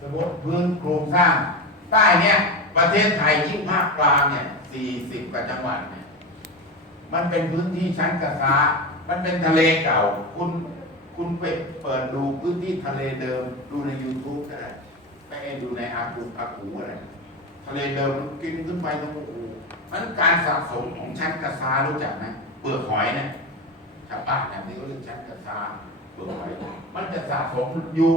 สมมติพื้นโครงสร้างใต้เนี่ยประเทศไทยยิ่งภาคกลางเนี่ยสี่สิบกว่าจังหวัดเนี่ยมันเป็นพื้นที่ชั้นกระซามันเป็นทะเลเก่า คุณคุณไปเปิดดูพื้นที่ทะเลเดิม ดูใน YouTube ก็ได้ไม่ให้ดูในอาคูอาคูอะไร ทะเลเดิมมันกินขึ้นไปตรงโอ้โหมันการสะสมของชั้นกระซารู้จักไหมเปลือกหอยเนี่ยชาวบ้านแบบนี้เรียกชั้นกระซาเปลือกหอย มันจะสะสมอยู่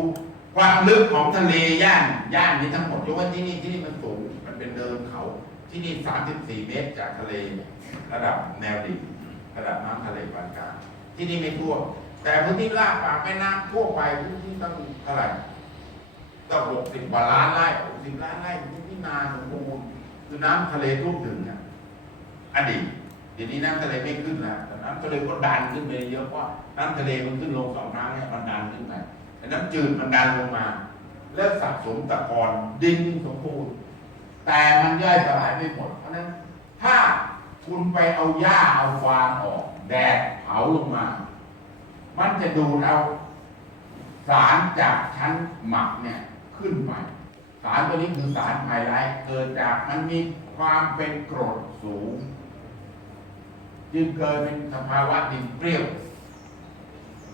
ความลึกของทะเลย่านย่านนี้ทั้งหมดยกเว้นที่นี่ที่นี่มันสูงมันเป็นเดินเขาที่นี่ 34 เมตรจากทะเลระดับแนวดิ่งระดับน้ำทะเลปานกลางที่นี่ไม่ท่วมแต่พื้นที่ลาดปากแม่น้ำทั่วไปพื้นที่ตั้งเท่าไหร่ตั้ง60กว่าล้านไร่60ล้านไร่พื้นที่นาสมบูรณ์คือน้ำทะเลท่วมถึงอะอดีตเดี๋ยวนี้น้ำทะเลไม่ขึ้นแล้วแต่น้ำทะเลก็ดันขึ้นไปเยอะเพราะน้ำทะเลมันขึ้นลงสองครั้งเนี่ยมันดันขึ้นไป น้ำจืดมันดันลงมา แล้วสะสมตะกอนดินสมบูรณ์แต่มันย่อยสลายไม่หมด เพราะนั้น ถ้าคุณไปเอาหญ้าเอาฟางออก แดดเผาลงมา มันจะดูดเอาสารจากชั้นหมักเนี่ยขึ้นไปสารตัวนี้คือสารไฮไลท์เกิดจากมันมีความเป็นกรดสูง จึงเกิดเป็นสภาวะดินเปรี้ยว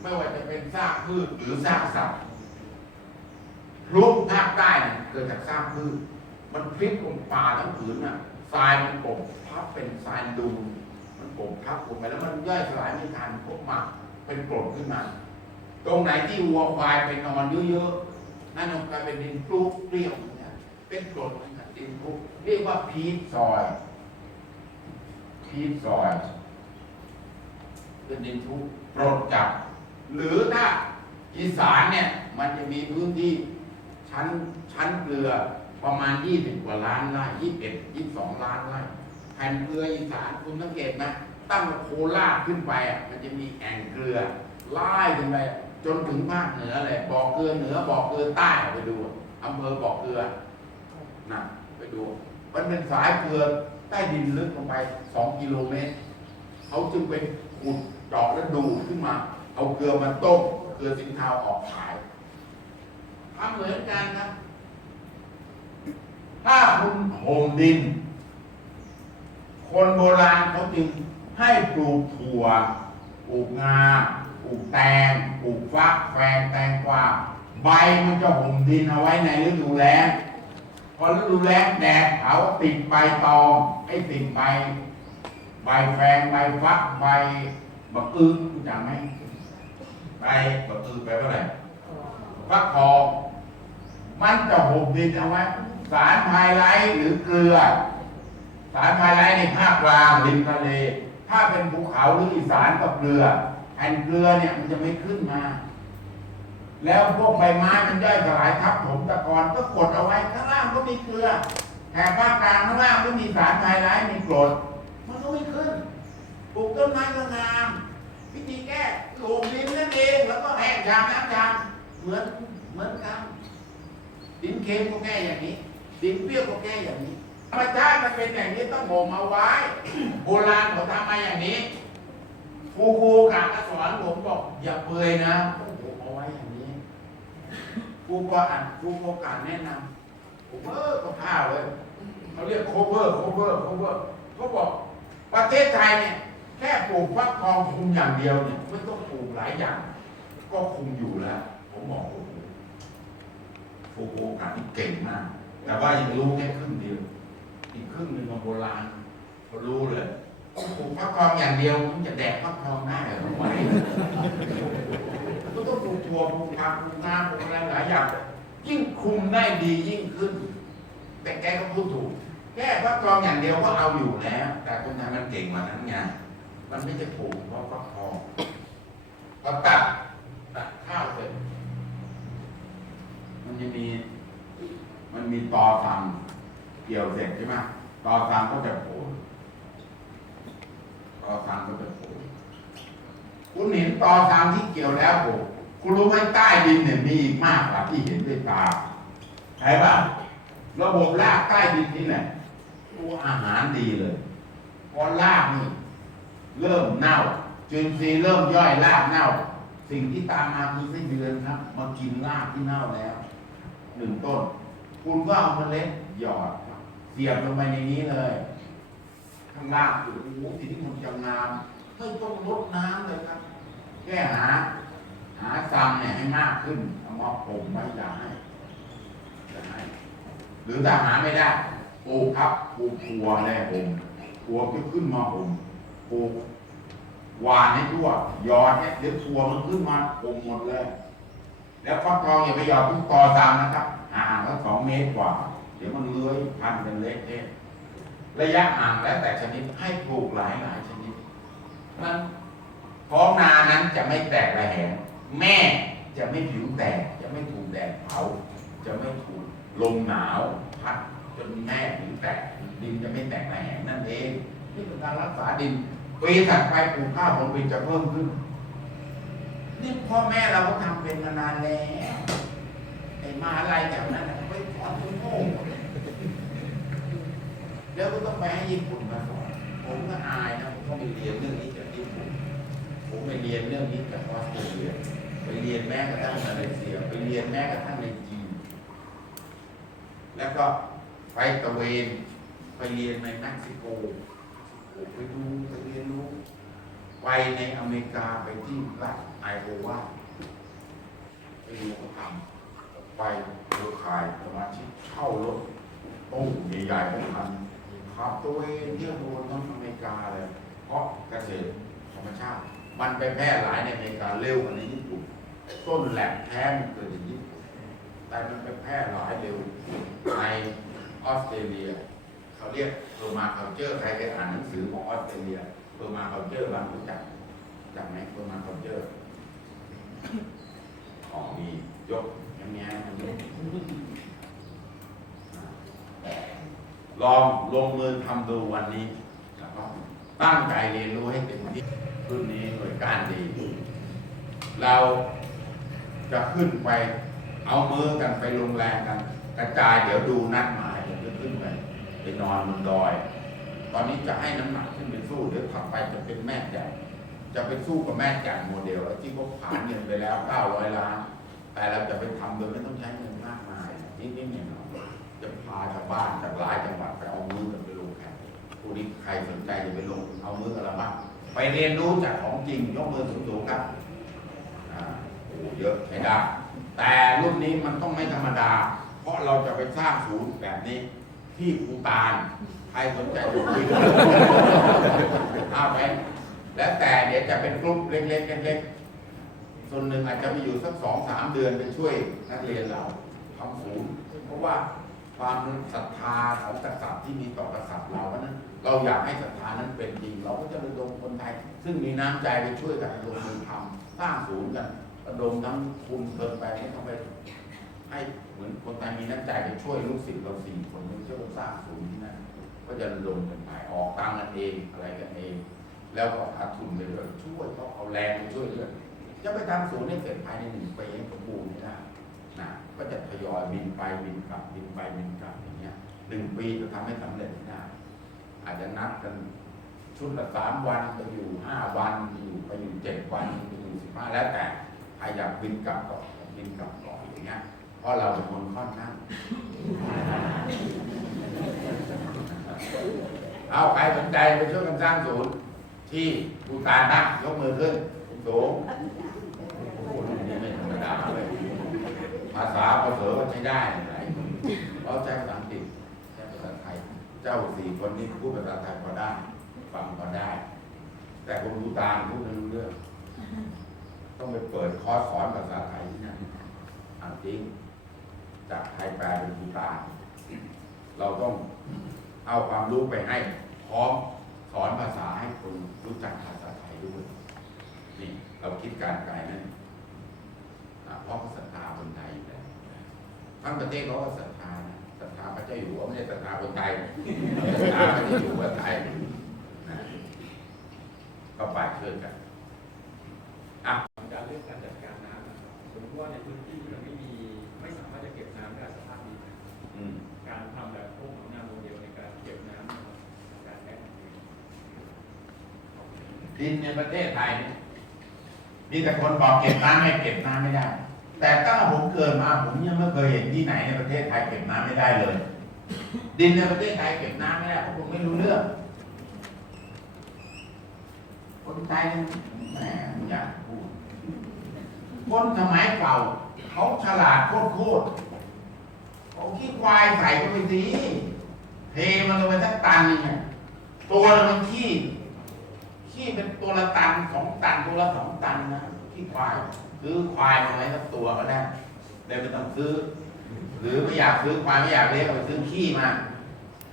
ไม่ว่าจะเป็นซากพืชหรือซากสัตว์พลุภาคใต้เนี่ยเกิดจากซากพืช มันพลิกลงป่าทั้งผืนน่ะทรายมันกบพับเป็นทรายดูนมันกบพับลงไปแล้วมันย่อยสลายไม่ทันพวกหมักเป็นกรดขึ้นมา ตรงไหนที่วัวควายไปนอนเยอะๆนั่นมกลายเป็นดินคลุกเรี้ยวเนี่ยเป็นกรดนะดินคลุกเรียกว่าพีทซอย พีทซอยเป็นดินคลุกกรดจับ หรือถ้าอีสานเนี่ยมันจะมีพื้นที่ชั้นชั้นเกลือประมาณ 20 กว่าล้านไร่21 22 ล้านไร่แผ่นเกลืออีสานคุณสังเกตไหมตั้งโคราชขึ้นไปอะมันจะมีแอ่งเกลือไล่ขึ้นไปจนถึงภาคเหนือเลยบ่อเกลือเหนือบ่อเกลือใต้ไปดูอำเภอบ่อเกลือนะไปดู มันเป็นสายเกลือใต้ดินลึกลงไป 2 กิโลเมตรเขาจึงไปขุดเจาะแล้วดูดขึ้นมา เอาเกลือมาต้มเกลือสินเทาออกขายทำเหมือนกันครับถ้าคุณห่มดิน คนโบราณเขาจึงให้ปลูกถั่วปลูกงาปลูกแตงปลูกฟักแฟงแตงกวาใบมันจะห่มดินเอาไว้ในฤดูแล้งพอฤดูแล้งแดดเผาติดใบตองไอ้ติดใบ ใบแฟงใบฟักใบบักอื้อรู้จักไหม ใบบักอื้อแปว่าอะไรฟักทองมันจะห่มดินเอาไว้สารไฮไลท์หรือเกลือ สารไฮไลท์ในภาคกลางริมทะเล ถ้าเป็นภูเขาหรืออีสานกับเกลือแผ่นเกลือเนี่ยมันจะไม่ขึ้นมา แล้วพวกใบไม้มันย่อยสลายทับถมตะกอนก็กดเอาไว้ข้างล่างก็มีเกลือแถบภาคกลางข้างล่างก็มีสารไฮไลท์มีกรดมันก็ไม่ขึ้นปลูกต้นไม้ก็งาม วิธีแก้โหลมดินนั่นเองแล้วก็แห้งชามน้ำชามเหมือนเหมือนกันดินเค็มก็แก้อย่างนี้ ดินเปรี้ยวก็แก้อย่างนี้ธรรมชาติมันเป็นอย่างนี้ต้องห่มเอาไว้โบราณเขาทำมาอย่างนี้ครูครูกะสอนผมบอกอย่าเปื่อนะต้องห่มเอาไว้อย่างนี้ครูก็อ่านครูก็การแนะนำผมเออก็ท่าเลยเขาเรียกโคเวอร์โคเวอร์โคเวอร์เขาบอกประเทศไทยเนี่ย แค่ปลูกฟักทองคุมอย่างเดียวเนี่ยไม่ต้องปลูกหลายอย่าง ก็คุมอยู่แล้ว ผมบอกโอ้โหฟูโอกาสที่เก่งมาก แต่ว่ายังรู้แค่ครึ่งเดียว อีกครึ่งหนึ่งของโบราณเขารู้เลยปลูกฟักทองอย่างเดียวมันจะแดกฟักทองได้หรอไหวก็ต้องปลูกถั่วปลูกผักปลูกงาปลูกอะไรหลายอย่างยิ่งคุมได้ดียิ่งขึ้น แต่แกก็พูดถูกแค่ฟักทองอย่างเดียวก็เอาอยู่แล้ว แต่คนไทยมันเก่งกว่านั้นไง มันไม่จะปลูกเพราะฟักทองพอตัดตัดข้าวเสร็จ มันจะมี มันมีตอสังเกี่ยวเสร็จใช่ไหมตอสังก็จะโผล่ตอสังก็จะโผล่คุณเห็นตอสังที่เกี่ยวแล้วโผล่คุณรู้ไหมใต้ดินเนี่ยมีอีกมากกว่าที่เห็นด้วยตาใช่ป่ะระบบรากใต้ดินนี่แหละตัวอาหารดีเลยพอรากนี่ เริ่มเน่าจุลินทรีย์เริ่มย่อยรากเน่า สิ่งที่ตามมาคือไส้เดือนครับ มากินรากที่เน่าแล้วหนึ่งต้น คุณก็เอาเมล็ดหยอดเสียบลงไปในนี้เลยข้างล่างโอ้โหทีนี้มันจะงามไม่ต้องลดน้ำเลยครับแค่หา หาซัมเนี่ยให้มากขึ้นเอามาผมไว้อย่าให้อย่าให้หรือถ้าหาไม่ได้ปลูกครับปลูกถั่วแน่ผมถั่วก็ขึ้นมาผม ปลูกหวานให้ทั่วหยอดเนี่ยเดี๋ยวถั่วมันขึ้นมาผมหมดเลย แล้วฟักทองอย่าไปหยอดทุกตอตามนะครับห่างก็สองเมตรกว่า เดี๋ยวมันเลื้อยพันกันเละเทะระยะห่างแล้วแต่ชนิดให้ปลูกหลายหลายชนิดมันท้องนานั้นจะไม่แตกระแหงแม่จะไม่ผิวแตก จะไม่ถูกแดดเผา จะไม่ถูกลมหนาวพัดจนแม่ผิวแตกดินจะไม่แตกระแหงนั่นเองนี่เป็นการรักษาดิน ปีถัดไปปลูกข้าวผลผลิตจะเพิ่มขึ้น นี่พ่อแม่เราก็ทำเป็นมานานแล้วไอ้มาอะไรแถวนั้นไปสอนคุณโง่แล้วก็ต้องไปให้ญี่ปุ่นมาสอนผมก็อายนะผมต้องไปเรียนเรื่องนี้จากญี่ปุ่นผมไปเรียนเรื่องนี้จากออสเตรเลียไปเรียนแม้กระทั่งมาเลเซียไปเรียนแม้กระทั่งในจีนแล้วก็ไปตะเวนไปเรียนในเม็กซิโก ผมไปดูไปเรียนรู้ ไปในอเมริกาไปที่รัฐไอโอวาไปดูเขาทำไปเครือข่ายสมาชิกเช่ารถตู้ใหญ่ๆของคันขับตัวเองเที่ยวบนทั้งอเมริกาเลย เพราะเกษตรธรรมชาติ มันไปแพร่หลายในอเมริกาเร็วกว่าในญี่ปุ่นต้นแหลกแท้มันเกิดในญี่ปุ่นแต่มันไปแพร่หลายเร็วในออสเตรเลีย เขาเรียกโรมาเคาเจอร์ใครเคยอ่านหนังสือของออสเตรเลียโรมาเคาเจอร์บางรู้จักจักไหมโรมาเคาเจอร์อ๋มียกแง่ๆมันยลองลงมือทำดูวันนี้นะครับตั้งใจเรียนรู้ให้เต็มที่รุ่นนี้หน่วยการดี เราจะขึ้นไปเอามือกันไปลงแรงกัน กระจายเดี๋ยวดูนัดหมาย นอนบนดอย ตอนนี้จะให้น้ำหนักขึ้นไปสู้เดี๋ยวถัดไปจะเป็นแม่แจ่มจะไปสู้กับแม่แจ่มโมเดลแล้วที่เขาผ่านเงินไปแล้ว900ล้าน แต่เราจะไปทำโดยไม่ต้องใช้เงินมากมายนิดๆหน่อยจะพาชาวบ้านจากหลายจังหวัดไปเอามือกันไปลงแข่งผู้นี้ใครสนใจจะไปลงเอามือกันละบ้างไปเรียนรู้จากของจริงยกมือสูงๆครับโอ้เยอะใช้ได้แต่รุ่นนี้มันต้องไม่ธรรมดา เพราะเราจะไปสร้างศูนย์แบบนี้ ที่ภูตานใครสนใจจะคุยกันเอาไปแล้วแต่เดี๋ยวจะเป็นกลุ่มเล็กๆเล็กๆส่วนหนึ่งอาจจะไปอยู่สักสองสามเดือนไปช่วยนักเรียนเราทำศูนย์เพราะว่าความศรัทธาของกษัตริย์ที่มีต่อกษัตริย์เราเพราะฉะนั้นเราอยากให้ศรัทธานั้นเป็นจริง เราก็จะระดมคนไทย ซึ่งมีน้ำใจไปช่วยกันลงมือทำสร้างศูนย์กันระดมทั้งคุณเพิ่มไปไม่ต้องไป ให้เหมือนคนไทยมีน้ำใจไปช่วยลูกศิษย์เราสี่คนไปช่วยกันสร้างศูนย์ที่นั่นก็จะระดมกันไปออกตังกันเองอะไรกันเอง แล้วก็หาทุนไปด้วยช่วยเขาเอาแรงไปช่วยด้วยจะไปทำศูนย์ให้เสร็จภายในหนึ่งปีสมบูรณ์ไม่ได้นะก็จะทยอยบินไปบินกลับบินไปบินกลับอย่างเงี้ยหนึ่งปีจะทำให้สำเร็จไม่ได้อาจจะนัดกันชุดละสามวันไปอยู่ห้าวันไปอยู่ไปอยู่เจ็ดวันไปอยู่สิบห้าแล้วแต่ใครอยากบินกลับก็บินกลับก่อน เพราะเราเป็นคนค่อนข้างเอาใครสนใจไปช่วยกันสร้างศูนย์ ที่ภูตานนะยกมือขึ้นสูงโอ้โหนี่ไม่ธรรมดาเลยภาษาภาษาก็ใช้ได้หลายคนเราใช้ภาษาอังกฤษใช้ภาษาไทย เจ้าสี่คนนี้พูดภาษาไทยพอได้ ฟังพอได้ แต่คนภูตานพูดไม่รู้เรื่องต้องไปเปิดคอร์สสอนภาษาไทยที่นั่นอ่านจริง จากไทยแปลเป็นภูตานเราต้องเอาความรู้ไปให้พร้อมสอนภาษาให้คนรู้จักภาษาไทยด้วยนี่เราคิดการไกลนั่นอ่าเพราะศรัทธาคนไทยอยู่แล้วทั้งประเทศเขาก็ศรัทธานะศรัทธาพระเจ้าอยู่หัวไม่ใช่ศรัทธาคนไทยศรัทธาพระเจ้าอยู่หัวไทยนะก็ไปช่วยกัน การเรื่องการจัดการน้ำนะครับสมมติว่าในพื้นที่ที่มันไม่มีไม่สามารถจะเก็บน้ำได้สภาพดีนะ อืม การทำแบบพวกของนาโมเดลในการเก็บน้ำนะครับการแก้ปัญหา ดินในประเทศไทยเนี่ยมีแต่คนบอกเก็บน้ำไม่เก็บน้ำไม่ได้ แต่ตั้งผมเกิดมาผมยังไม่เคยเห็นที่ไหนในประเทศไทยเก็บน้ำไม่ได้เลย ดินในประเทศไทยเก็บน้ำไม่ได้เพราะผมไม่รู้เรื่อง คนไทยแหมไม่อยากพูดคนสมัยเก่าเขาฉลาดโคตรๆเขาขี้ควายใส่เข้าไปสิเทมันลงไปสักตันหนึงตัวมันขี้ ขี้เป็นตัวละตันสองตันตัวละสองตันนะขี้ควายซื้อควายมาไว้สักตัวก็ได้ได้ไม่ต้องซื้อ หรือไม่อยากซื้อควายไม่อยากเลี้ยงไปซื้อขี้มา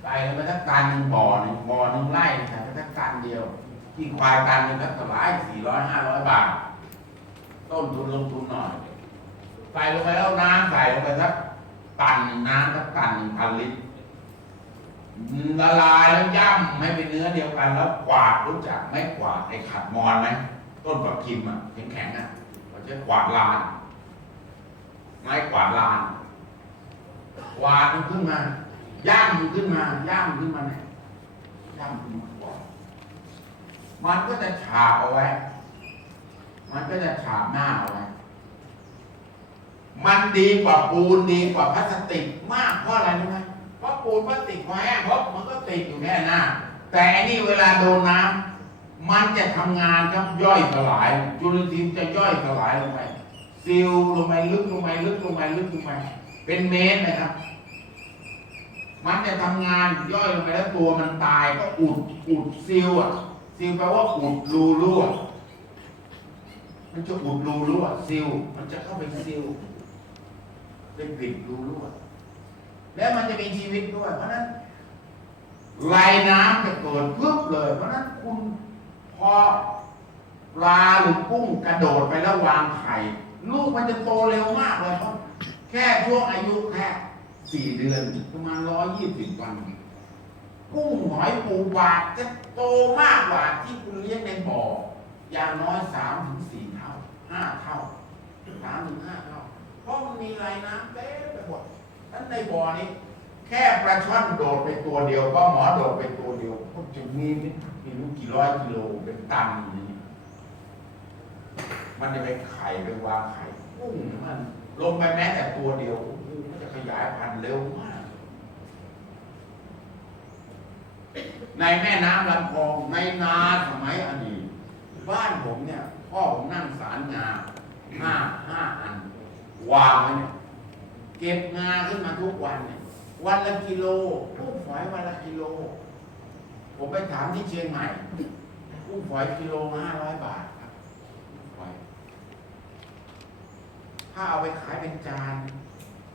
ใส่ลงไปสักตันหนึ่งบ่อหนึ่งบ่อหนึ่งไร่ใส่ไปสักตันเดียวที่ควายตันหนึ่งก็สบายสี่ร้อยห้าร้อยบาท ต้นทุนลงทุนหน่อยใส่ลงไปแล้วน้ำใส่ลงไปสักตันน้ำสักตันพันลิตร ละลายแล้วย่ำให้เป็นเนื้อเดียวกันแล้วกวาดรู้จักไหม่กวาดไอ้ขัดมอนไหมต้นกับคิมอะแข็งแข็งๆอะเขาจะกวาดลาน ไม้กวาดลานกวาดมันขึ้นมาย่ำมันขึ้นมาย่ำมันขึ้นมาเนี่ยย่ำขึ้นมากวาดมันก็จะฉาบเอาไว้ มันก็จะฉาบหน้าเอาไว้มันดีกว่าปูนดีกว่าพลาสติกมากเพราะอะไรรู้ไหม ราะปูนพลาสติกพอแห้งเพราะมันก็ติดอยู่แค่หน้า แต่อันนี่เวลาโดนน้ำมันจะทำงานครับย่อยสลาย จุลินทรีย์จะย่อยสลายลงไปซิลลงไปลึกลงไปลึกลงไปลึกลงไปเป็นเมตรนะครับ มันจะทำงานย่อยลงไปแล้วตัวมันตายก็อุดอุดซิลอะซิลแปลว่าอุดรูรั่วมันจะอุดรูรั่วซิลมันจะเข้าไปซิลเป็นปิดรูรั่ว แล้วมันจะมีชีวิตด้วย เพราะนั้นลายน้ำจะเกิดปึ๊บเลย เพราะฉะนั้นคุณพอปลาหรือกุ้งกระโดดไปแล้ววางไข่ลูกมันจะโตเร็วมากเลยเพราะแค่ช่วงอายุแค่สี่เดือนประมาณร้อยยี่สิบวันกุ้งหอยปูปลาจะโตมากกว่าที่คุณเลี้ยงในบ่ออย่างน้อยสามถึงสี่เท่าห้าเท่าสามถึงห้าเท่าเพราะมันมีลายน้ำเต็มไปหมด นั้นในบ่อนี้ แค่ปลาช่อนโดดไปตัวเดียวก็หมอโดดไปตัวเดียวก็จะมีไม่รู้กี่ร้อยกิโลเป็นตันอย่างนี้มันจะไปไข่ไปวางไข่กุ้งมันลงไปแม้แต่ตัวเดียวมันจะขยายพันธุ์เร็วมาก ในแม่น้ำลำคลองในนาสมัยอดีตบ้านผมเนี่ย พ่อผมนั่งสารงาห้าห้าอัน วางไว้เนี่ย เก็บงาขึ้นมาทุกวันเนี่ยวันละกิโลกุ้งฝอยวันละกิโล ผมไปถามที่เชียงใหม่กุ้งฝอยกิโลห้าร้อยบาทครับฝอยถ้าเอาไปขายเป็นจาน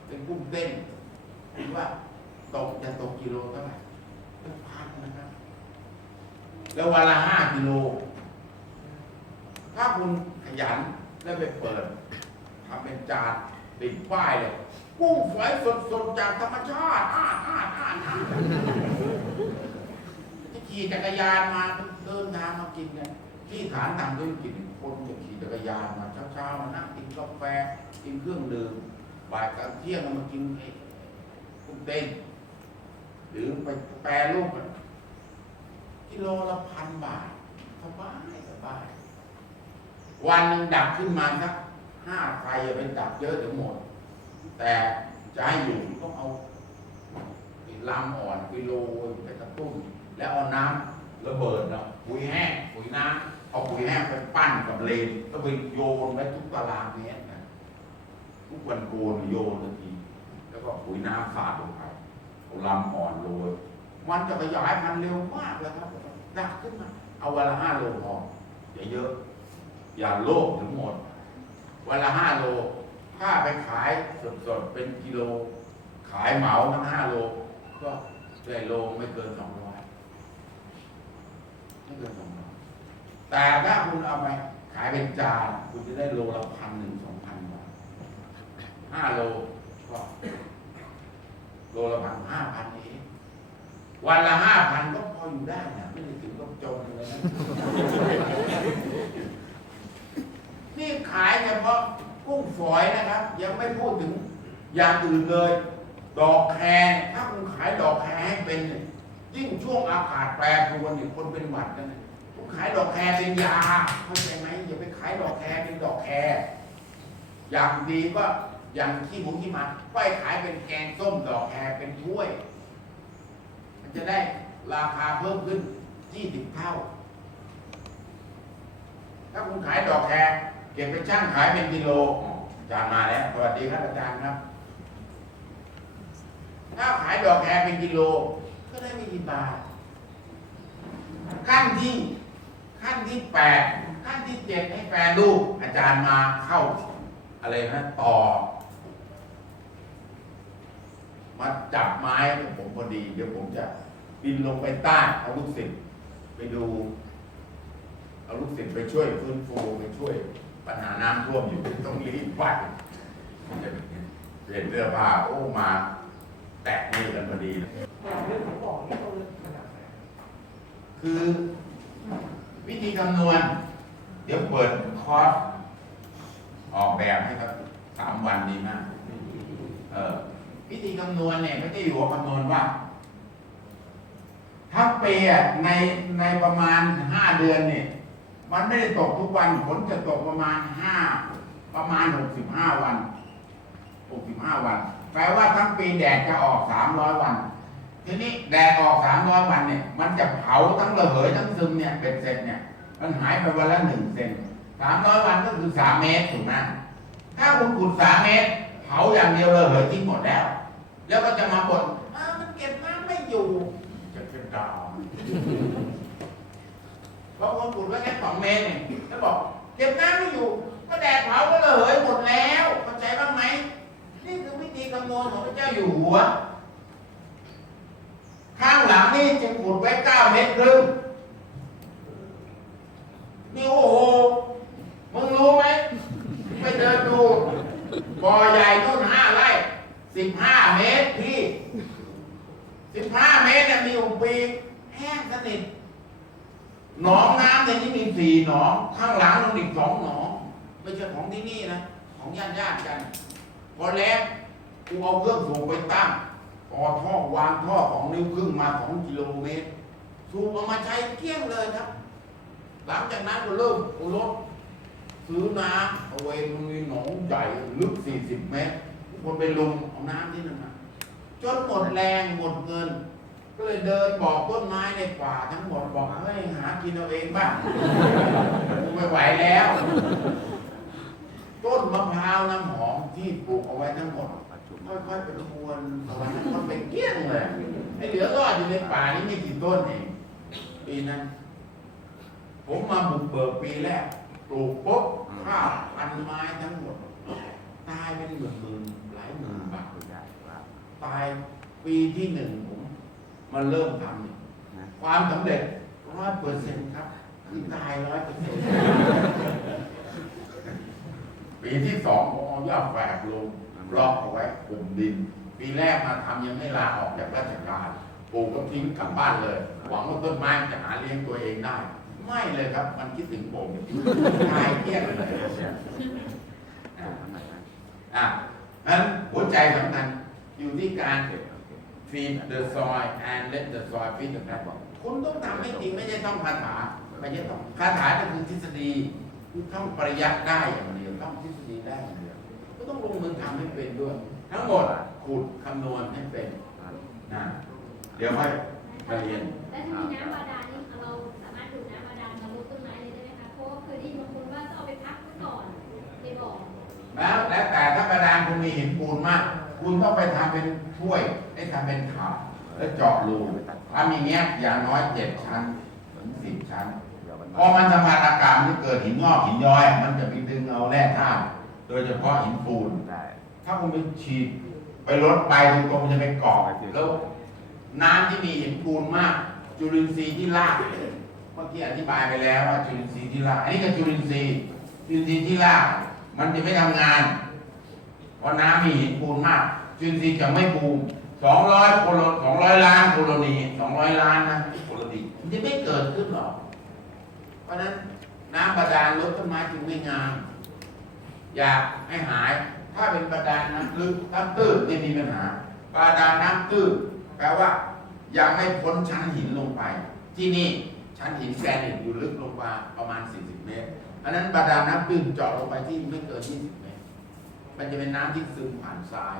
เป็นกุ้งเต้นหรือว่าตกจะตกกิโลเท่าไหร่เป็นพันนะครับ แล้ววันละห้ากิโล ถ้าคุณขยันแล้วไปเปิดทำเป็นจานติดป้ายเลย กุ้งฝอยสดๆจากธรรมชาติอ้าอ้าอ้าอาที่ขี่จักรยานมาเดินทางมากินเนี่ยที่ฐานทำด้วยกินคนจะขี่จักรยานมาเช้าๆมานั่งกินกาแฟกินเครื่องดื่มบ่ายกับเที่ยงมากินไอ้กุ้งเต้นหรือไปแปรรูปมันกิโลละพันบาทสบายสบาย วันหนึ่งดักขึ้นมาสักห้าไฟอย่าไปดักเยอะเดี๋ยวหมด แต่จะให้อยู่ต้องเอาไอ้ลำอ่อนไปโรยไปกระตุ้นแล้วเอาน้ำระเบิดเนาะปุ๋ยแห้งปุ๋ยน้ำเอาปุ๋ยแห้งไปปั้นกับเลนต้องไปโยนไว้ทุกตารางเมตรนะทุกวันโกนโยนทันที แล้วก็ปุ๋ยน้ำสาดลงไปเอาลำอ่อนโรยมันจะขยายพันธุ์เร็วมากเลยครับดักขึ้นมา เอาวันละห้าโลพออย่าเยอะ อย่าโลภถึงหมดวันละห้าโล ถ้าไปขายสดๆเป็นกิโล ขายเหมาทั้งห้าโล ก็ได้โลไม่เกินสองร้อยไม่เกินสองร้อยแต่ถ้าคุณเอาไปขายเป็นจานคุณจะได้โลละพันหนึ่งสองพันบาทห้าโลก็โลละพันห้าพันเองวันละห้าพันก็พออยู่ได้นะไม่ได้ถึงกับจนเลยนะนี่ขายเฉพาะ กุ้งฝอยนะครับ ยังไม่พูดถึงอย่างอื่นเลย ดอกแคร์ถ้าคุณขายดอกแคร์ให้เป็นเนี่ยยิ่งช่วงอากาศแปรปรวนเนี่ยคนเป็นหวัดกันคุณขายดอกแคร์เป็นยาเข้าใจไหมอย่าไปขายดอกแคร์เป็นดอกแคร์อย่างดีก็อย่างที่หมูที่มาก็ให้ขายเป็นแกงส้มดอกแครเป็นถ้วย มันจะได้ราคาเพิ่มขึ้น 20 เท่า ถ้าคุณขายดอกแคร เก็บไปช่างขายเป็นกิโลอาจารย์มาแล้วสวัสดีครับอาจารย์ครับ ถ้าขายดอกแครเป็นกิโล ก็ได้ไม่กี่บาท ขั้นที่ขั้นที่แปดขั้นที่เจ็ดให้แฟนลูกอาจารย์มาเข้า อะไรนะต่อ มาจับไม้ผมพอดี เดี๋ยวผมจะบินลงไปใต้เอาลูกศิษย์ไปดู เอาลูกศิษย์ไปช่วยฟื้นฟูไปช่วย ปัญหาน้ำท่วมอยู่ต้องรีบไปเปลี่ยนเสื้อผ้าโอ้มา แตะมือกันพอดีเลยเรื่องของบอกนี่ต้องเรื่องขนาดไหนคือ วิธีคำนวณ เดี๋ยวเปิดคอร์สออกแบบให้ครับสามวันดีมากเออวิธีคำนวณเนี่ยไม่ได้อยู่คำนวณว่าทั้งปีอะในในประมาณห้าเดือนเนี่ย มันไม่ได้ตกทุกวันฝนจะตกประมาณห้าประมาณหกสิบห้าวันหกสิบห้าวัน แปลว่าทั้งปีแดดจะออกสามร้อยวัน ทีนี้แดดออกสามร้อยวันเนี่ย มันจะเผาทั้งระเหยทั้งซึมเนี่ยเป็นเสร็จเนี่ย มันหายไปวันละหนึ่งเซนสามร้อยวันก็คือสามเมตรถูกไหมถ้าคุณขุดสามเมตร เผาอย่างเดียวระเหยทิ้งหมดแล้ว แล้วก็จะมาบ่นมันเก็บน้ำไม่อยู่จะเป็นดาว เพราะคนขุดไว้แค่สองเมตรเองแล้วบอกเก็บน้ำไม่อยู่ ก็แดดเผาก็ระเหยหมดแล้วเข้าใจบ้างไหมนี่คือวิธีคำนวณของพระเจ้าอยู่หัว ข้างหลังนี่จะขุดไว้เก้าเมตรครึ่งนี่โอ้โหมึงรู้ไหมไปเดินดูบ่อใหญ่นู่นห้าไร่สิบห้าเมตรพี่สิบห้าเมตรเนี่ยมีอุปีแห้งสนิท หนองน้ำในนี้มีสี่หนอง ข้างหลังนู่นอีกสองหนองไม่ใช่ของที่นี่นะ ของญาติญาติกัน พอแล้วกูเอาเครื่องสูบไปตั้งต่อท่อวางท่อของนิ้วครึ่งมาสองกิโลเมตร สูบเอามาใช้เกลี้ยงเลยครับ หลังจากนั้นก็เริ่มรถซื้อน้ำเอาไว้มันมีหนองใหญ่ลึก40เมตรกคนไปลงเอาน้ำที่นั่นนะจนหมดแรงหมดเงิน ก็เลยเดินบอกต้นไม้ในป่าทั้งหมดบอกเฮ้ยหากินเอาเองบ้างกูไม่ไหวแล้ว ต้นมะพร้าวน้ำหอมที่ปลูกเอาไว้ทั้งหมด ค่อยๆเป็นควนตอนนั้นมันเป็นเกลี้ยงเลยไอ้เหลือรอดอยู่ในป่านี้ไม่กี่ต้นเองปีนั้นผมมาบุกเบิกปีแรกปลูกปุ๊บข้าวพันไม้ทั้งหมด ตายเป็นหมื่นหมื่นหลายหมื่นบาทตายปีที่หนึ่งผม มาเริ่มทำเนี่ยความสำเร็จร้อยเปอร์เซ็นต์ครับคือตายร้อยเปอร์เซ็นต์ปีที่สองผมเอายอดแฝกลงล็อกเอาไว้กลุ่มดิน ปีแรกมาทำยังไม่ลาออกจากราชการปลูกก็ทิ้งกลับบ้านเลย หวังว่าต้นไม้มันจะหาเลี้ยงตัวเองได้ ไม่เลยครับ มันคิดถึงผมตายเกลี้ยงเลยอะอะนั้นหัวใจสำคัญอยู่ที่การ feed the soil and let the soil feed the plant คุณต้องทำให้จริงไม่ใช่ต้องคาถาไม่ใช่ต้องคาถาก็คือทฤษฎีคือต้องปริยัติได้อย่างเดียวต้องทฤษฎีได้อย่างเดียวก็ต้องลงมือทำให้เป็นด้วย ทั้งหมดขุดคำนวณให้เป็นนะเดี๋ยวค่อยมาเรียนแล้วถ้ามีน้ำบาดาลนี่เราสามารถดูดน้ำบาดาลมาลดต้นไม้เลยได้ไหมคะเพราะว่าเคยได้ยินบางคนว่าต้องเอาไปพักไว้ก่อนในบ่อแล้วแล้วแต่ถ้ากระดานคุณมีหินปูนมาก คุณต้องไปทำเป็นถ้วยให้ทำเป็นถาดแล้วเจาะรูทำอย่างเงี้ยอย่างน้อยเจ็ดชั้นถึงสิบชั้นพอมันสัมผัสอากาศมันจะเกิดหินงอกหินย้อย มันจะไปดึงเอาแร่ธาตุโดยเฉพาะหินปูนถ้าคุณไปฉีดไปลดไปตรงๆมันจะไปเกาะแล้วน้ำที่มีหินปูนมาก จุลินทรีย์ที่รากเมื่อกี้อธิบายไปแล้วว่าจุลินทรีย์ที่รากอันนี้ก็จุลินทรีย์จุลินทรีย์ที่รากมันจะไม่ทำงาน เพราะน้ำมีหินปูนมากจุลินทรีย์จะไม่บูมสองร้อยโคโลสองร้อยล้านโคโลนีสองร้อยล้านนะโคโลนีมันจะไม่เกิดขึ้นหรอก เพราะนั้นน้ำบาดาลลดต้นไม้จึงไม่งาม อยากให้หาย ถ้าเป็นบาดาลน้ำลึกน้ำตื้นไม่มีปัญหาบาดาลน้ำตื้นแปลว่า ยังไม่พ้นชั้นหินลงไป ที่นี่ชั้นหินแกรนิตอยู่ลึกลงมาประมาณ 40 เมตรอันนั้นบาดาลน้ำตื้นเจาะลงไปที่ไม่เกิน 20 มันจะเป็นน้ำที่ซึมผ่านทราย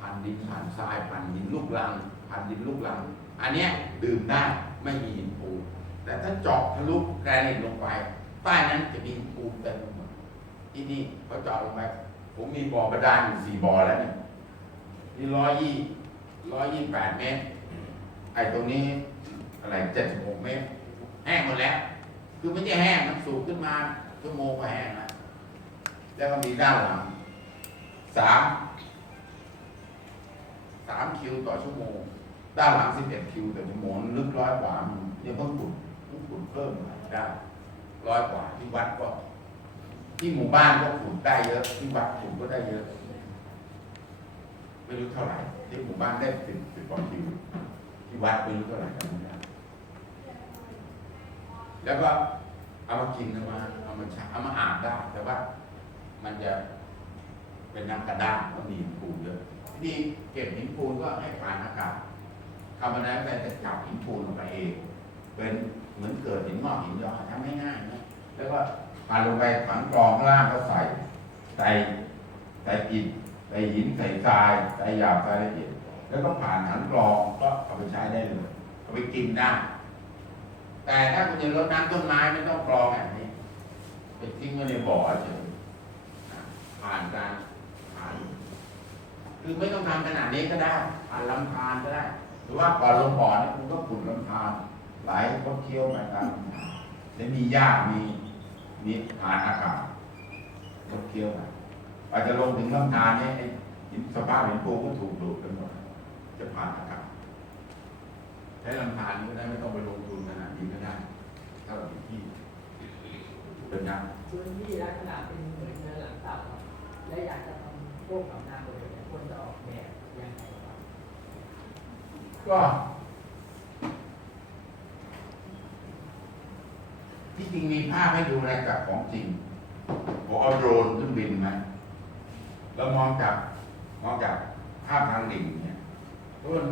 ผ่านดินผ่านทรายผ่านดินลูกรังผ่านดินลูกรัง อันเนี้ยดื่มได้ไม่มีหินปูนแต่ถ้าเจาะทะลุแกรนิตลงไป ใต้นั้นจะมีหินปูนเต็มไปหมดที่นี่พอเจาะลงไปผมมีบ่อบาดาลอยู่สี่บ่อแล้วเนี่ยนี่ร้อยยี่ร้อยยี่แปดเมตรไอ้ตรงนี้อะไรเจ็ดสิบหกเมตร แห้งหมดแล้ว คือไม่ใช่แห้งมันสูบขึ้นมาชั่วโมงก็แห้งแล้วแล้วก็มีด้านหลัง สามสามคิวต่อชั่วโมง ด้านหลังสิบเอ็ดคิวต่อชั่วโมงลึกร้อยกว่ามันยังเพิ่งขุดเพิ่งขุดเพิ่มได้ร้อยกว่าที่วัดก็ ที่หมู่บ้านก็ขุดได้เยอะ ที่วัดขุดก็ได้เยอะ ไม่รู้เท่าไหร่ ที่หมู่บ้านได้สิบสิบกว่าคิว ที่วัดไม่รู้เท่าไหร่กันไม่ได้แล้วก็เอามากินเอามาเอามาเอามาอาบได้แต่ว่ามันจะ เป็นน้ำกระด้างก็มีหินปูนเยอะที่เก็บหินปูนก็ให้ผ่านอากาศคาร์บอนไดออกไซด์จะจับหินปูนออกไปเอง เป็นเหมือนเกิดหินงอกหินย้อยทำง่ายๆนะแล้วก็ผ่านลงไปถังกรองล่างก็ใส่ใส่ใส่อิฐใส่หินใส่ทรายใส่หยาบใส่ละเอียดแล้วก็ผ่านถังกรองก็เอาไปใช้ได้เลยเอาไปกินได้แต่ถ้าคุณจะรดน้ำต้นไม้ไม่ต้องกรองแบบนี้ไปทิ้งไว้ในบ่อเฉยผ่านการ คือไม่ต้องทำขนาดนี้ก็ได้ผ่านลำธารก็ได้ หรือว่าก่อนลงบ่อเนี่ยคุณก็ขุดลำธารไหลก็เคี้ยวไปตามลำธารแล้วมีหญ้ามีมีผ่านอากาศก็เคี้ยวไปอาจจะลงถึงลำธารเนี่ยไอ้หินสภาพหินปูนก็ถูกดูดไปหมดจะผ่านอากาศใช้ลำธารนี้ก็ได้ไม่ต้องไปลงทุนขนาดนี้ก็ได้ถ้าเรามีที่เป็นยังพื้นที่ลักษณะเป็นเหมือนเนินหลังเต่าครับและอยากจะทำพวกกับนาบริเวณเนี่ยควรจะออกแบบยังไงครับ ก็ที่จริงมีภาพให้ดูในกับของจริงผมเอาโดรนขึ้นบินมาแล้วมองจากมองจากภาพทางดิ่งเนี่ยเพราะมัน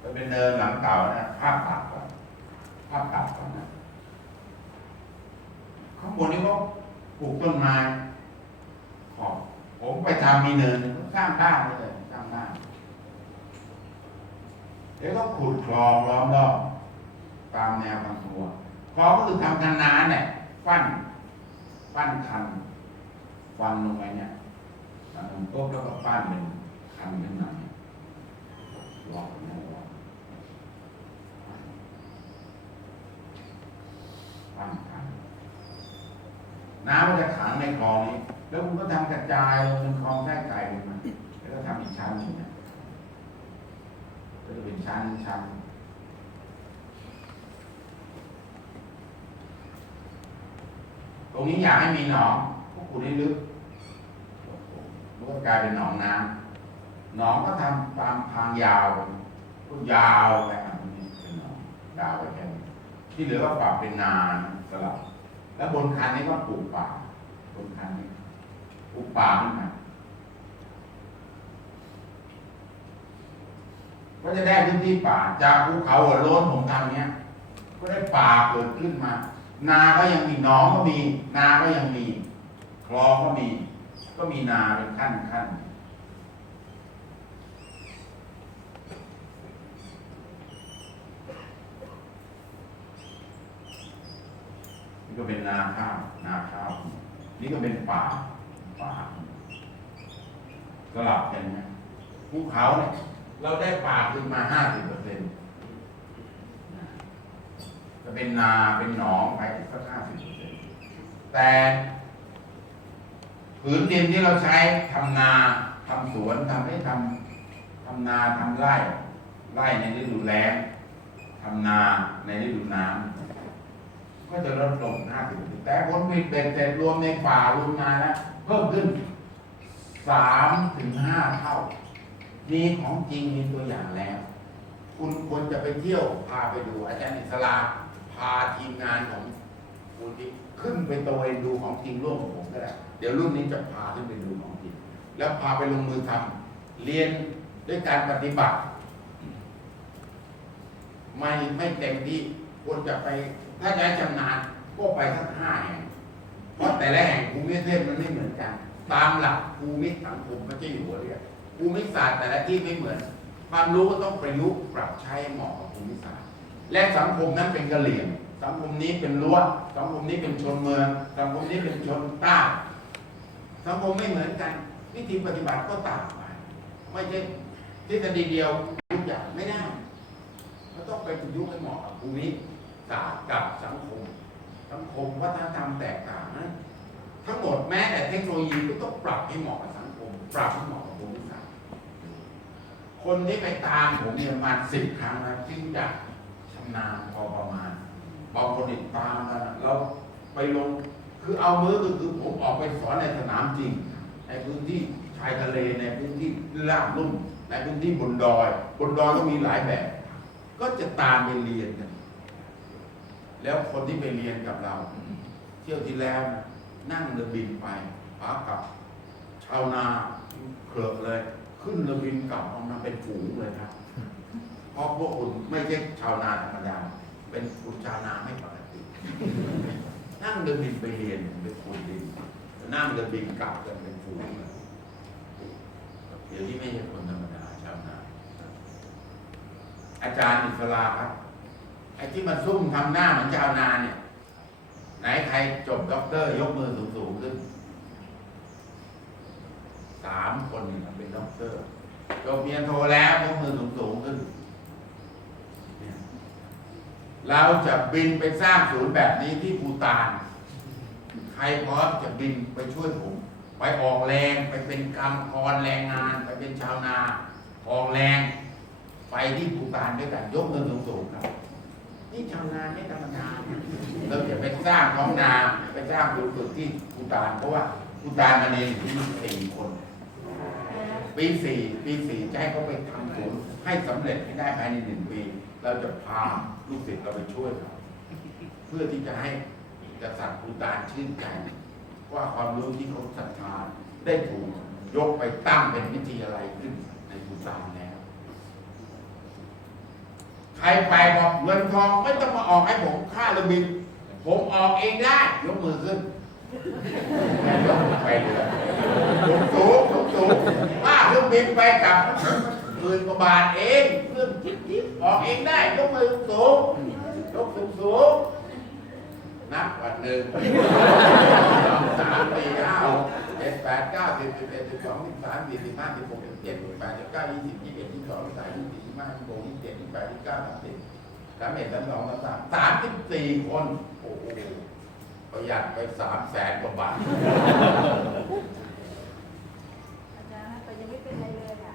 มันเป็นเนินหลังเต่านะภาพตัดก่อนภาพตัดก่อนนะข้างบนนี้ก็ปลูกต้นไม้ขอบผมไปทำมีเนินสร้างบ้านไว้เลยสร้างบ้าน เดี๋ยวก็ขุดคลองล้อมรอบตามแนวทางทัวคลองก็คือทำคันนาเนี่ยฟันฟันคันฟันลงไปเนี่ยฟันลงปุ๊บแล้วก็ปั้นเป็นคันขึ้นมาเนี่ยหลอกเนี่ยหลอกปั้นคันน้ำมันจะขังในคลองนี้ แล้วคุณก็ทำกระจายลงเป็นคลองแท้ไกลลงมาแล้วก็ทำอีกชั้นหนึ่งเนี่ย ก็จะเป็นชั้นชั้นตรงนี้อยากให้มีหนองพวกคุณให้ลึกมันก็กลายเป็นหนองน้ำหนองก็ทำตามทางยาวก็ยาวไปอะตรงนี้เป็นหนองยาวไปแค่นี้ที่เหลือก็ปรับเป็นนาสลับแล้วบนคันนี้ก็ปลูกป่าบนคันนี้ปลูกป่าขึ้นมา ก็จะได้พื้นที่ป่าจากภูเขาโล้นผมทำเนี้ย ก็ได้ป่าเกิดขึ้นมา นาก็ยังมีหนองก็มี นาก็ยังมีคลองก็มี ก็มีนาเป็นขั้นขั้นนี่ก็เป็นนาข้าวนาข้าวนี่ก็เป็นป่าป่าสลับกันนะภูเขาเนี่ย เราได้ป่าขึ้นมาห้าสิบเปอร์เซ็นต์จะเป็นนาเป็นหนองไปอีกสักห้าสิบเปอร์เซ็นต์แต่ผืนดินที่เราใช้ทำนาทำสวนทำให้ทำทำนาทำไร่ไร่ในฤดูแล้งทำนาในฤดูน้ำก็จะลดลงห้าสิบแต่ผลผลิตเป็นเสร็จรวมในป่ารวมนาแล้วเพิ่มขึ้นสามถึงห้าเท่า มีของจริงมีตัวอย่างแล้ว คุณควรจะไปเที่ยวพาไปดู อาจารย์อิสลาพาทีมงานของคุณที่ขึ้นไปตระเวนดูของจริงร่วมกับผมก็ได้เดี๋ยวรุ่นนี้จะพาขึ้นไปดูของจริง แล้วพาไปลงมือทำเรียนด้วยการปฏิบัติ ไม่ไม่เต็มที่ควรจะไปถ้าจะให้ชำนาญก็ไปสักห้าแห่งเพราะแต่ละแห่งภูมิประเทศมันไม่เหมือนกัน ตามหลักภูมิสังคมไม่ใช่อยู่หัวเรียน ภูมิศาสตร์แต่ละที่ไม่เหมือน ความรู้ก็ต้องประยุกต์ปรับใช้เหมาะกับภูมิศาสตร์ และสังคมนั้นเป็นกะเหรี่ยงสังคมนี้เป็นล้วนสังคมนี้เป็นชนเมือง สังคมนี้เป็นชนใต้สังคมไม่เหมือนกัน วิธีปฏิบัติก็ต่างไปไม่ใช่ทฤษฎีเดียวทุกอย่างไม่ได้เราต้องไปประยุกต์ให้เหมาะกับภูมิศาสตร์กับสังคม สังคมวัฒนธรรมแตกต่างนะทั้งหมดแม้แต่เทคโนโลยีก็ต้องปรับให้เหมาะกับสังคม ปรับให้เหมาะกับภูมิศาสตร์ คนที่ไปตามผมเนี่ยมาสิบครั้งนะจึงจะชำนาญพอประมาณบางคนติดตามกันเราไปลงคือเอามือคือคือผมออกไปสอนในสนามจริง ในพื้นที่ชายทะเลในพื้นที่ลาบลุ่ม ในพื้นที่บนดอยบนดอยก็มีหลายแบบ ก็จะตามไปเรียนกัน แล้วคนที่ไปเรียนกับเรา เที่ยวที่แล้วนั่งเรือบินไปพากับชาวนาเคลือกเลย ขึ้นเรือบินกลับออกมาเป็นฝูงเลยครับ เพราะพวกคุณไม่ใช่ชาวนาธรรมดา เป็นคุณชาวนาไม่ปกติ นั่งเรือบินไปเรียนเป็นคนดิน นั่งเรือบินกลับกันเป็นฝูงเลยเดี๋ยวนี้ไม่ใช่คนธรรมดาชาวนา อาจารย์อิสลาครับ ไอ้ที่มาซุ่มทำหน้าเหมือนชาวนาเนี่ย ไหนใครจบด็อกเตอร์ยกมือสูงๆขึ้น สามคนนี่เป็นด็อกเตอร์จบเรียนโทแล้วยกมือสูงๆขึ้นเนี่ยเราจะบินไปสร้างศูนย์แบบนี้ที่ภูตาน ใครพร้อมจะบินไปช่วยผม ไปออกแรงไปเป็นกรรมกรแรงงาน ไปเป็นชาวนา ออกแรง ไปที่ภูตานด้วยกันยกมือสูงๆครับนี่ชาวนาไม่ธรรมดาเราจะไปสร้างท้องนาไปสร้างศูนย์ฝึกที่ภูตาน เพราะว่าภูตานมันเองอยู่ที่สี่คน ปีสี่ปีสี่จะให้เขาไปทำศูนย์ให้สำเร็จให้ได้ภายในหนึ่งปี เราจะพาลูกศิษย์เราไปช่วยเขาเพื่อที่จะให้กษัตริย์ภูตานชื่นใจว่าความรู้ที่เขาศรัทธาได้ถูกยกไปตั้งเป็นวิทยาลัยขึ้นในภูตานแล้วใครไปบอกเงินทองไม่ต้องมาออกให้ผมค่ารือบินผมออกเองได้ยกมือขึ้นไปเลยสูงสูงสูงสูง ว่าเครื่องบินไปกลับหมื่นกว่าบาทเองเรื่องจิ๊บจิ๊บออกเองได้ยกมือสูงยกสูงสูงนับวันหนึ่งสองสามสี่ห้าเจ็ดแปดเก้าสิบสิบเอ็ดสิบสองสิบสามสี่สิบห้าสิบหกสิบเจ็ดสิบแปดสิบเก้ายี่สิบยี่สิบเอ็ดยี่สิบสองยี่สิบสามยี่สิบสี่ยี่สิบห้ายี่สิบหกยี่สิบเจ็ดยี่สิบแปดยี่สิบเก้าสามสิบสามเอ็ดสามสองสามสามสามสิบสี่คนโอ้โหประหยัดไปสามแสนกว่าบาท อาจารย์แต่ยังไม่เป็นไรเลยอะ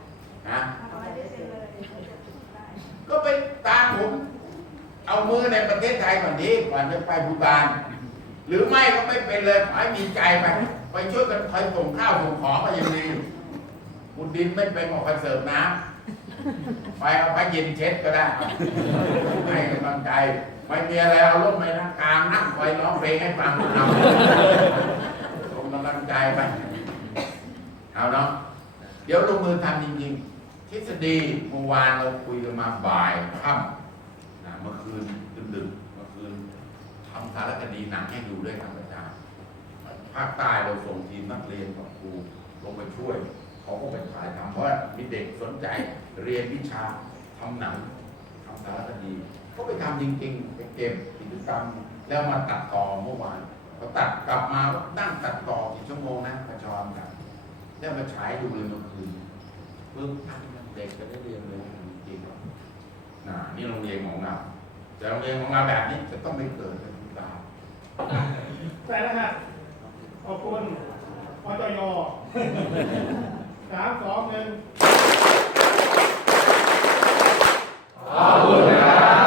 นะทำอะไรไม่เป็นเลยเขาจะฝึกได้ก็ไปตามผม เอามือในประเทศไทยก่อนดีก่อนจะไปภูตาน หรือไม่ก็ไม่เป็นเลยขอให้มีใจไปไปช่วยกันคอยส่งข้าวส่งของก็ยังดีคุณดินไม่เป็นบอกคอยเสิร์ฟน้ำไปเอาไปเย็นเช็ดก็ได้ให้กำลังใจไม่มีอะไรเอาร่มไปนั่งกลางนั่งคอยร้องเพลงให้ฟังเอาส่งกำลังใจไปเอาเนาะเดี๋ยวลงมือทำจริงๆ ทฤษฎีเมื่อวานเราคุยกันมาบ่ายค่ำนะเมื่อคืนดึกๆเมื่อคืนทำสารคดีหนังให้ดูด้วยครับอาจารย์ภาคใต้เราส่งทีมนักเรียนกับครูลงไปช่วยเขาก็ไปถ่ายทำเพราะมีเด็กสนใจเรียนวิชาทำหนังทำสารคดีก็ไปทำจริงๆไปเก็บกิจกรรมแล้วมาตัดต่อเมื่อวานพอตัดกลับมานั่งตัดต่อกี่ชั่วโมงนะกระชอนกันได้มาฉายดูเลยเมื่อคืนเพิ่ง เด็กจะได้เรียนรู้จริงๆนะนี่โรงเรียนของเราแต่โรงเรียนของเราแบบนี้จะต้องไม่เกิดเลยคุณตาแต่รหัสขอบคุณพจยสามสองหนึ่งขอบคุณครับ